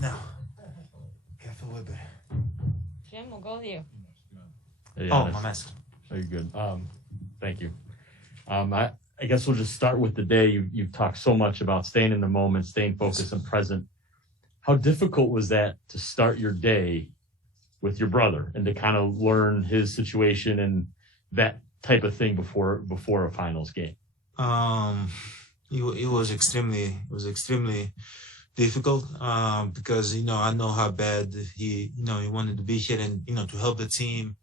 nice now. Okay, I feel way better. Jim, we'll go with you. Hey, oh, my mask. Are you good? Thank you. I guess we'll just start with the day. You've talked so much about staying in the moment, staying focused and present. How difficult was that to start your day with your brother and to kind of learn his situation and that type of thing before a finals game? It was extremely difficult because I know how bad he wanted to be here and to help the team,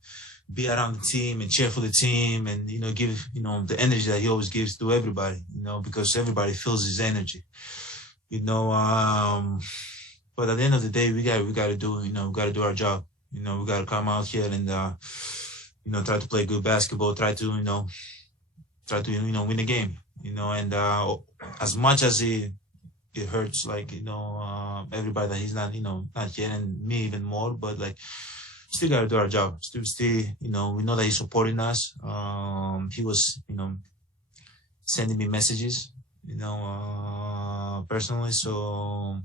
be around the team and cheer for the team and give the energy that he always gives to everybody, because everybody feels his energy, but at the end of the day we got to do we got to do our job. We got to come out here and try to play good basketball, try to win the game, and as much as it hurts, like everybody that he's not here, and me even more, but like still got to do our job. Still we know that he's supporting us. He was sending me messages personally, so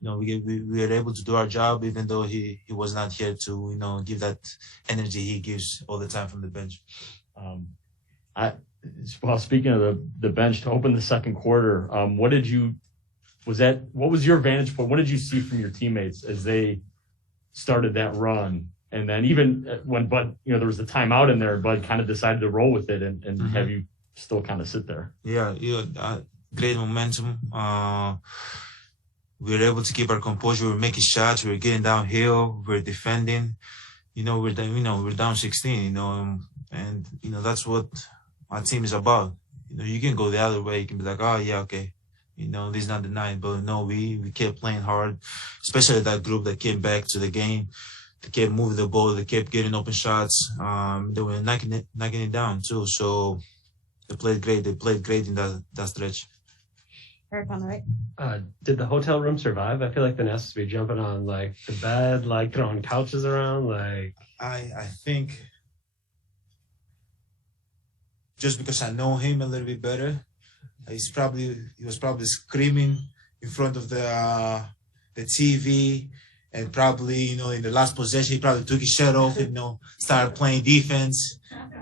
we were able to do our job even though he was not here to give that energy he gives all the time from the bench. Well, speaking of the bench, to open the second quarter, what was your vantage point? What did you see from your teammates as they started that run? And then even when Bud, there was the timeout in there, Bud kind of decided to roll with it and have you still kind of sit there. Yeah, great momentum. We were able to keep our composure. We were making shots. We were getting downhill. We were defending. We're down 16. And that's what our team is about. You can go the other way. You can be like, oh yeah, okay. This is not the night. But no, we kept playing hard, especially that group that came back to the game. They kept moving the ball. They kept getting open shots. They were knocking it down too. So they played great. They played great in that stretch. Eric on the right. Did the hotel room survive? I feel like the Nets would be jumping on like the bed, like throwing couches around. Like I think just because I know him a little bit better, he was probably screaming in front of the TV, and probably in the last possession he probably took his shirt off and started playing defense,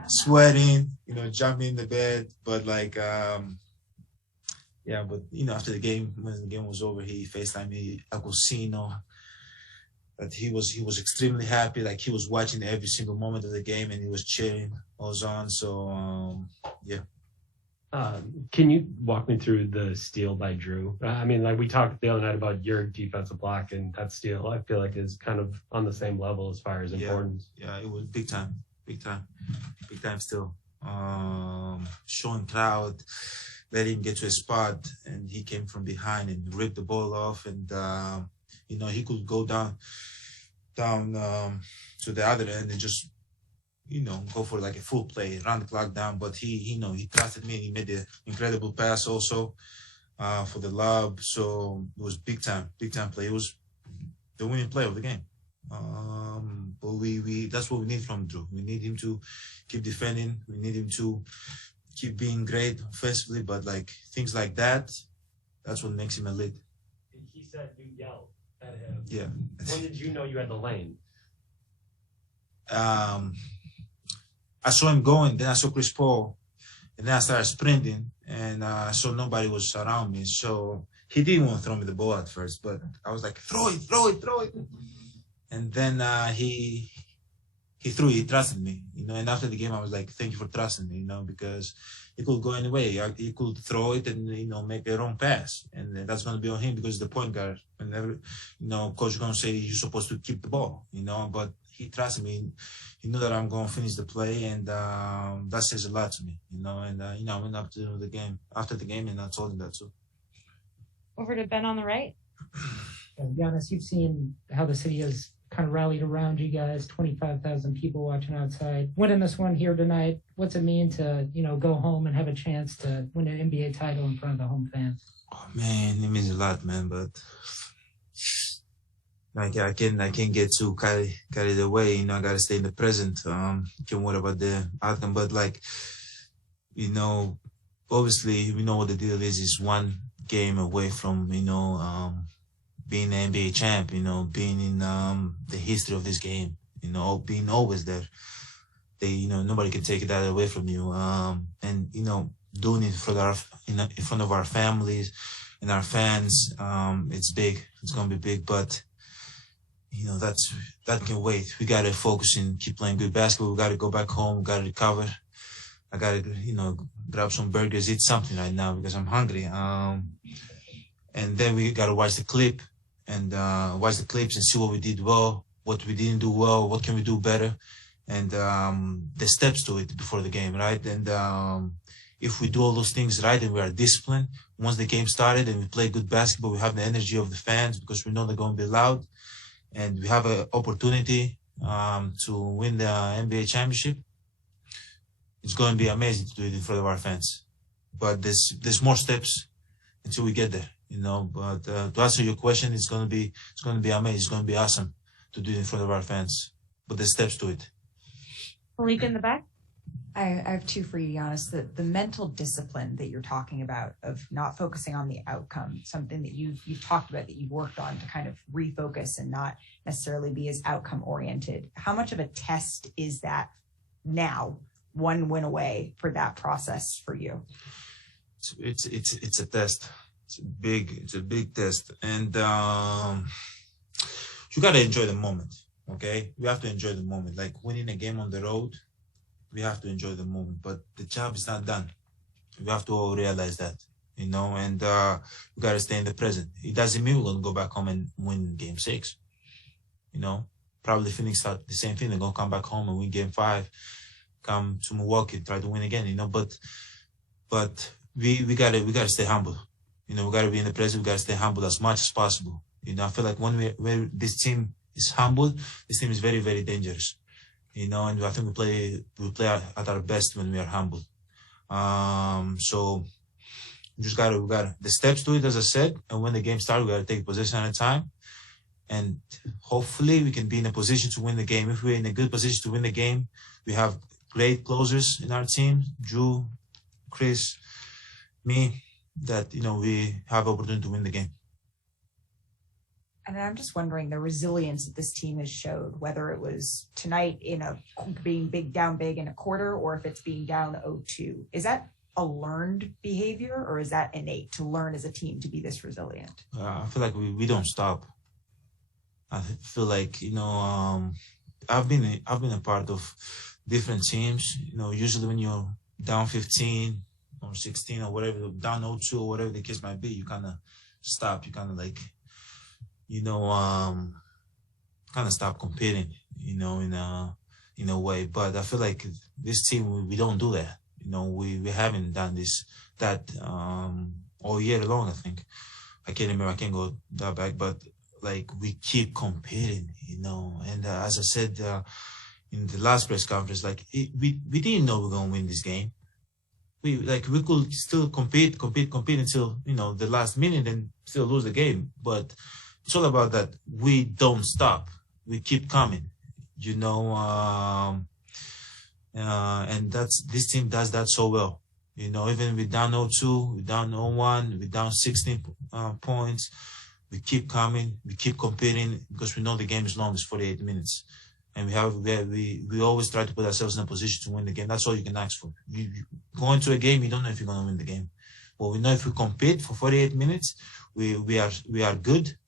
sweating, jumping in the bed, but like. Yeah, but after the game, when the game was over, he FaceTimed me. I could see, that he was extremely happy. Like he was watching every single moment of the game, and he was cheering. Was on. So yeah. Can you walk me through the steal by Drew? I mean, like we talked the other night about your defensive block, and that steal I feel like is kind of on the same level as far as importance. Yeah, it was big time still. Showing crowd. Let him get to a spot, and he came from behind and ripped the ball off, and he could go down to the other end and just go for like a full play, run the clock down. But he trusted me. He made an incredible pass also for the lob. So it was big time play. It was the winning play of the game. But we that's what we need from Drew. We need him to keep defending. We need him to keep being great offensively, but like things like that's what makes him elite. He said you yelled at him. Yeah. When did you know you had the lane? I saw him going, then I saw Chris Paul, and then I started sprinting, and I saw nobody was around me. So he didn't want to throw me the ball at first, but I was like, throw it. And then he threw it. He trusted me, and after the game, I was like, thank you for trusting me, because it could go any way. He could throw it and, make a wrong pass. And that's going to be on him because the point guard, whenever, coach is going to say you're supposed to keep the ball, but he trusted me. He knew that I'm going to finish the play, and that says a lot to me, and, I went up to the game, after the game, and I told him that too. Over to Ben on the right. Giannis, you've seen how the city has kind of rallied around you guys, 25,000 people watching outside. Winning this one here tonight, what's it mean to, go home and have a chance to win an NBA title in front of the home fans? Oh, man, it means a lot, man, but like I can't get too carried away, I got to stay in the present. Can't worry about the outcome, but like, obviously we know what the deal is one game away from, being an NBA champ, being in the history of this game, being always there. Nobody can take that away from you. And doing it in front of our families and our fans, it's big. It's gonna be big, but that can wait. We gotta focus and keep playing good basketball. We gotta go back home. We gotta recover. I gotta, grab some burgers, eat something right now because I'm hungry. And then we gotta watch the clip and watch the clips and see what we did well, what we didn't do well, what can we do better, and the steps to it before the game, right? And if we do all those things right and we are disciplined, once the game started and we play good basketball, we have the energy of the fans because we know they're going to be loud, and we have an opportunity to win the NBA championship. It's going to be amazing to do it in front of our fans. But there's more steps until we get there, But to answer your question, it's going to be amazing. It's going to be awesome to do it in front of our fans. But there's steps to it. Malik in the back. I have two for you, Giannis. The mental discipline that you're talking about of not focusing on the outcome, something that you've talked about, that you've worked on to kind of refocus and not necessarily be as outcome oriented. How much of a test is that now, one win away, for that process for you? It's a test. It's a big test, and you gotta enjoy the moment. Okay, we have to enjoy the moment. Like winning a game on the road, we have to enjoy the moment. But the job is not done. We have to all realize that, and we gotta stay in the present. It doesn't mean we're gonna go back home and win Game 6. Probably Phoenix thought the same thing. They're gonna come back home and win Game 5. Come to Milwaukee, try to win again, but we gotta stay humble. We gotta be in the present. We gotta stay humble as much as possible. I feel like when this team is humble, this team is very, very dangerous. And I think we play at our best when we are humble. So we got the steps to it, as I said. And when the game starts, we gotta take possession at a time. And hopefully we can be in a position to win the game. If we're in a good position to win the game, we have great closers in our team, Drew, Chris, me, that, we have opportunity to win the game. And I'm just wondering the resilience that this team has showed, whether it was tonight being down big in a quarter, or if it's being down 0-2. Is that a learned behavior, or is that innate to learn as a team to be this resilient? I feel like we don't stop. I feel like, I've been a part of different teams. Usually when you're down 15 or 16 or whatever, down 0-2 or whatever the case might be, you kind of stop. You kind of like, kind of stop competing, in a way. But I feel like this team, we don't do that. We haven't done that all year long, I think. I can't remember. I can't go that back, but like we keep competing, and as I said in the last press conference, like we didn't know we were gonna win this game. We could still compete until the last minute and still lose the game. But it's all about that we don't stop. We keep coming, and this team does that so well. Even with down 0-2, we down 0-1, we down 16 points. We keep coming, we keep competing because we know the game is long, it's 48 minutes. And we always try to put ourselves in a position to win the game. That's all you can ask for. You go into a game, you don't know if you're going to win the game. Well, we know if we compete for 48 minutes, we are good.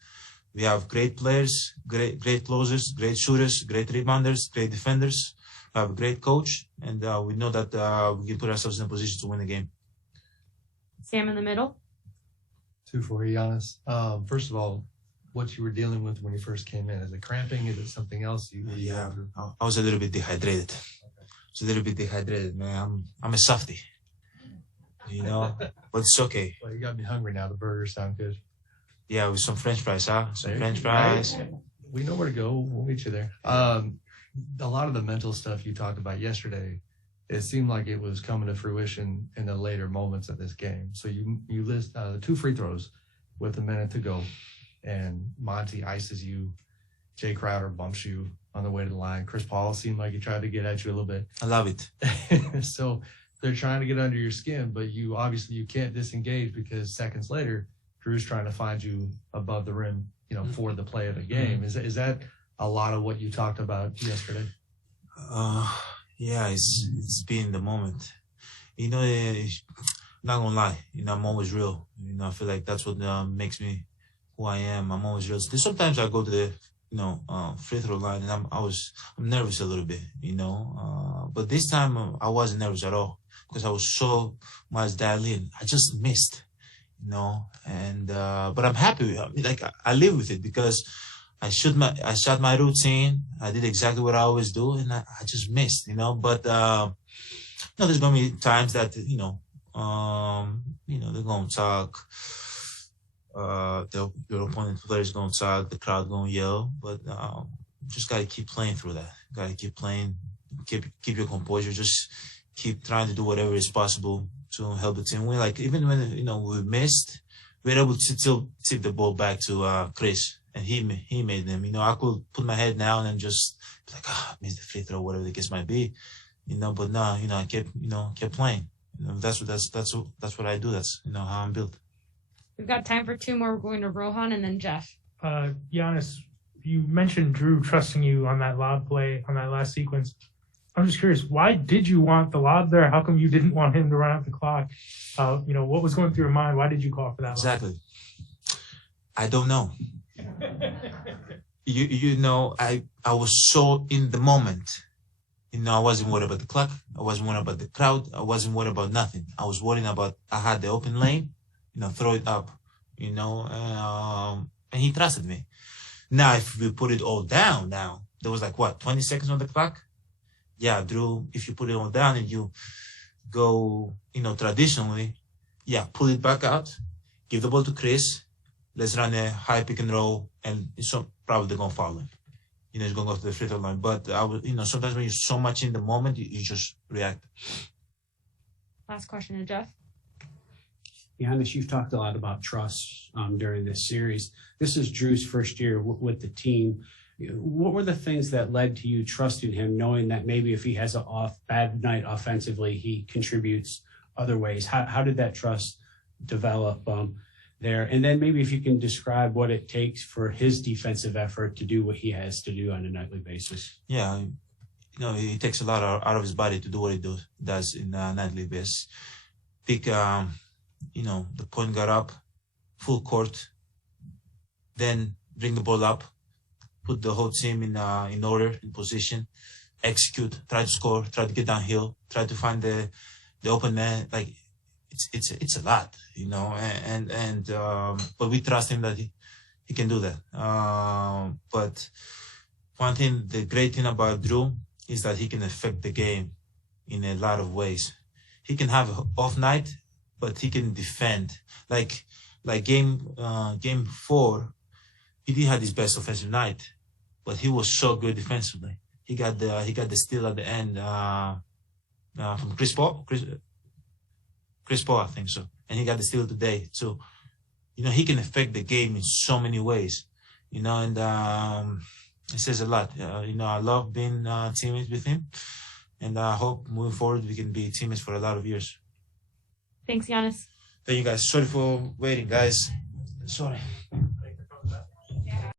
We have great players, great closers, great shooters, great rebounders, great defenders. We have a great coach, and we know that we can put ourselves in a position to win the game. Sam in the middle. Two for you, Giannis. First of all, what you were dealing with when you first came in. Is it cramping? Is it something else? I was a little bit dehydrated. Man. I'm a softie, but it's okay. Well, you got me hungry now. The burgers sound good. Yeah, with some French fries, huh? French fries. Right? We know where to go. We'll meet you there. A lot of the mental stuff you talked about yesterday, it seemed like it was coming to fruition in the later moments of this game. So you list 2 free throws with a minute to go, and Monty ices you. Jay Crowder bumps you on the way to the line. Chris Paul seemed like he tried to get at you a little bit. I love it. So they're trying to get under your skin, but you can't disengage because seconds later, Drew's trying to find you above the rim, for the play of the game. Is that a lot of what you talked about yesterday? Yeah, it's being the moment. Not gonna lie, I'm always real. I feel like that's what makes me who I am. I'm always real. Sometimes I go to the free throw line and I'm nervous a little bit, but this time I wasn't nervous at all because I was so much dialed in. I just missed, and but I'm happy. I live with it because I shot my routine. I did exactly what I always do, and I just missed, but there's gonna be times that they're gonna talk. Your opponent players gonna talk, the crowd gonna yell, but just gotta keep playing through that. Gotta keep playing, keep your composure. Just keep trying to do whatever is possible to help the team win. Like even when we missed, we were able to still tip the ball back to Chris, and he made them. I could put my head down and just be like, missed the free throw, whatever the case might be. But no, I kept playing. That's what I do. That's how I'm built. We've got time for two more. We're going to Rohan and then Jeff. Giannis, you mentioned Drew trusting you on that lob play on that last sequence. I'm just curious, why did you want the lob there? How come you didn't want him to run out the clock? What was going through your mind? Why did you call for that? Exactly. Lob? I don't know. I was so in the moment. I wasn't worried about the clock. I wasn't worried about the crowd. I wasn't worried about nothing. I was worried about I had the open lane, throw it up, and he trusted me. Now, if we put it all down now, there was 20 seconds on the clock? Yeah, Drew, if you put it all down and you go, traditionally, pull it back out, give the ball to Chris, let's run a high pick and roll, and it's probably going to foul him. He's going to go to the free throw line. But sometimes when you're so much in the moment, you just react. Last question to Jeff. Giannis, you've talked a lot about trust during this series. This is Drew's first year with the team. What were the things that led to you trusting him, knowing that maybe if he has a bad night offensively, he contributes other ways? How did that trust develop there? And then maybe if you can describe what it takes for his defensive effort to do what he has to do on a nightly basis. Yeah, it takes a lot out of his body to do what he does in a nightly basis. Pick, the point guard up, full court, then bring the ball up, put the whole team in order, in position, execute, try to score, try to get downhill, try to find the open man. It's a lot, but we trust him that he can do that. But one thing, the great thing about Drew is that he can affect the game in a lot of ways. He can have an off night, but he can defend. Like game 4, he didn't have his best offensive night, but he was so good defensively. He got the steal at the end from Chris Paul, I think so, and he got the steal today. So, he can affect the game in so many ways, and it says a lot. I love being teammates with him, and I hope moving forward we can be teammates for a lot of years. Thanks, Giannis. Thank you guys. Sorry for waiting, guys. Sorry.